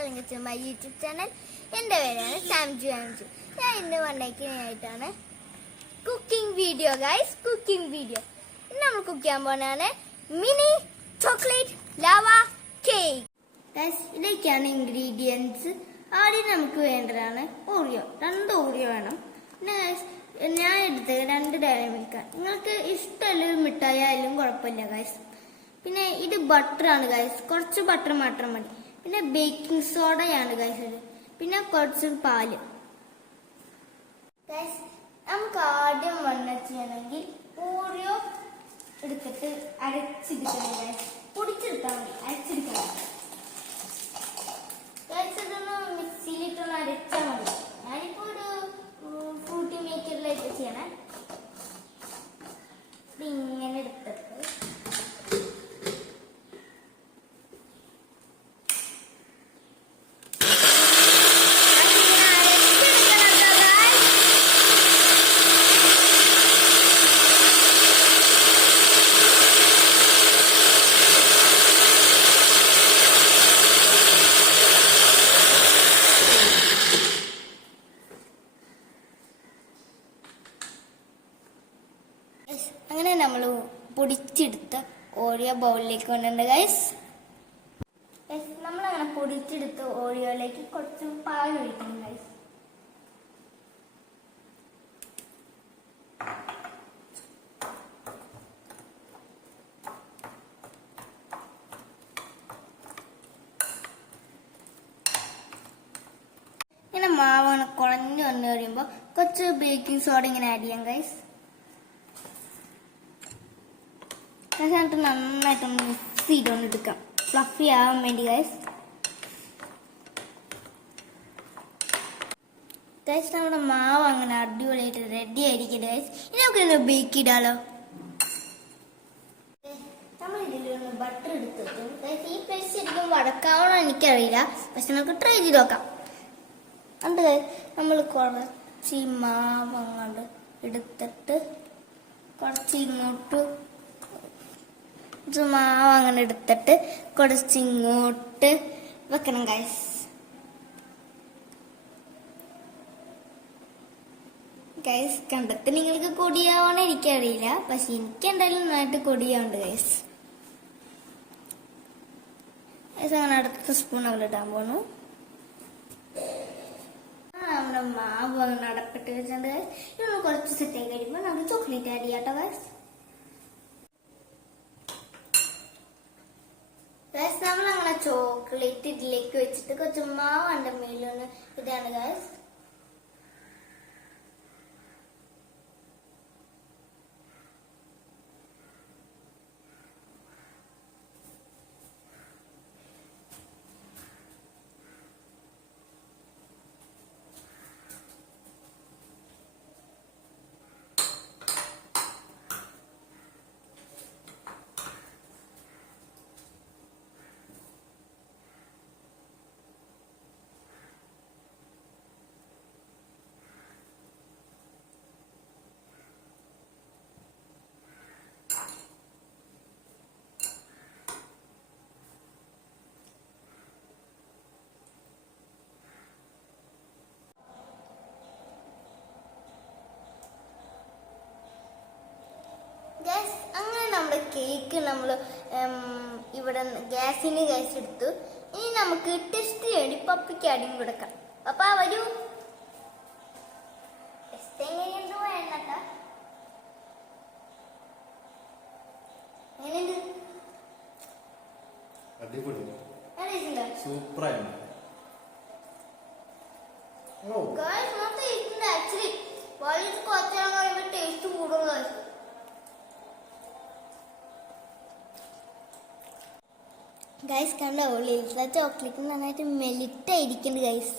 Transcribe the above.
Welcome to my YouTube channel. എൻ്റെ പേരാണ് സാംജു ആംജു. ഞാൻ ഇന്ന് വന്നേക്കാനായിട്ടാണ് cooking video guys. Cooking video ഇന്ന് നമ്മൾ കുക്ക് ചെയ്യാൻ പോകുന്നതാണ് mini chocolate lava cake guys. ഇതൊക്കെയാണ് ഇൻഗ്രീഡിയൻസ്. ആദ്യം നമുക്ക് വേണ്ടതാണ് ഓറിയോ. 2 ഓറിയോ വേണം. പിന്നെ ഞാൻ എടുത്തത് 2 ഡയറി മിൽക്കാണ്. നിങ്ങൾക്ക് ഇഷ്ടമുള്ളൊരു മിഠായി ആയാലും കുഴപ്പമില്ല ഗൈസ്. പിന്നെ ഇത് ബട്ടറാണ് ഗൈസ്, കുറച്ച് ബട്ടർ മാത്രം മതി. പിന്നെ ബേക്കിംഗ് സോഡയാണ് ഗൈസ് ഇത്. പിന്നെ കുറച്ച് പാല് ഗൈസ്. നമുക്ക് ആദ്യം ചെയ്യണമെങ്കിൽ ഓറിയോ എടുത്തിട്ട് അരച്ചെടുക്കണം ഗൈസ്. പൊടിച്ചെടുത്താൽ മതി, അരച്ചെടുക്കണം ഗൈസ്. ഇതൊന്ന് മിക്സിയിലിട്ടൊന്ന് അരച്ചാൽ മതി. ഞാനിപ്പോ ഒരു ഫ്രൂട്ടി മേക്കറിലേക്ക് ചെയ്യണേ. ഇങ്ങനെ എടുത്തിട്ട് അങ്ങനെ നമ്മൾ പൊടിച്ചെടുത്ത ഓറിയോ ബൗളിലേക്ക് കൊണ്ടുണ്ട് ഗൈസ്. നമ്മളങ്ങനെ പൊടിച്ചെടുത്ത ഓറിയോയിലേക്ക് കുറച്ച് പാൽ ഒഴിക്കണം ഗൈസ്. ഇങ്ങനെ മാവ് കുഴഞ്ഞു വന്നു കഴിയുമ്പോൾ കുറച്ച് ബേക്കിംഗ് സോഡ ഇങ്ങനെ ആഡ് ചെയ്യാം ഗൈസ്. എന്നിട്ട് നന്നായിട്ടൊന്ന് മിക്സ് ചെയ്തുകൊണ്ട് എടുക്കാം, ഫ്ലഫി ആവാൻ വേണ്ടി ഗൈസ്. ഗൈസ് നമ്മുടെ മാവ് അങ്ങനെ അടിപൊളിയായിട്ട് റെഡി ആയിരിക്കും ഗൈസ്. ഇനി നമുക്ക് ബേക്ക് ചെയ്താലോ. നമ്മൾ ഇതിലൊന്ന് ബട്ടർ എടുത്തിട്ട് ഗൈസ്, ഈ പ്ലേസ് ശരിക്കും വടക്കാവണം എനിക്കറിയില്ല, പക്ഷെ നമുക്ക് ട്രൈ ചെയ്ത് നോക്കാം. അത് നമ്മൾ കുറച്ച് ഈ മാവ് അങ്ങോട്ട് എടുത്തിട്ട് കുറച്ച് ഇങ്ങോട്ട് മാവ് അങ്ങനെ എടുത്തിട്ട് കുറച്ച് ഇങ്ങോട്ട് വെക്കണം ഗൈസ്. ഗൈസ് കണ്ടത്ത് നിങ്ങൾക്ക് കൊടിയാവണം എനിക്കറിയില്ല, പക്ഷെ എനിക്ക് എന്തായാലും നന്നായിട്ട് കൊടിയാവുണ്ട് ഗൈസ്. ഗൈസ് അങ്ങനെ അടുത്ത സ്പൂൺ അവിടെ ഇടാൻ പോണു. നമ്മുടെ മാവ് അങ്ങനെ അടപ്പിട്ട് വെച്ചിട്ടുണ്ട് ഗൈസ്. ഇതൊന്ന് കുറച്ച് സെറ്റായി കഴിയുമ്പോൾ നമുക്ക് ചോക്ലേറ്റ് ആഡ് ചെയ്യാട്ടോ ഗൈസ്. ഗൈസ് നമ്മളങ്ങനെ ചോക്ലേറ്റ് ഇതിലേക്ക് വെച്ചിട്ട് കുറച്ച് മാവ് അതിന്റെ മേലൊന്ന് ഇതാണ് ഗൈസ്. അങ്ങനെ നമ്മുടെ കേക്ക് നമ്മൾ ഇവിടെ ഗ്യാസിന് ഗ്യാസ് എടുത്തു. ഇനി നമുക്ക് ടെസ്റ്റ് ചെയ്യണം, പപ്പയ്ക്ക് അടിയും കൊടുക്കാം. പപ്പ വരൂ, ടെസ്റ്റ് എങ്ങനെയുണ്ട് വേണ്ടട്ടാ. ടേസ്റ്റ് കൂടും. ഗൈസ് കണ്ട ഉള്ളിലത്തെ ചോക്ലേറ്റ് നന്നായിട്ട് മെലിറ്റ് ആയിരിക്കുന്നുണ്ട് ഗൈസ്.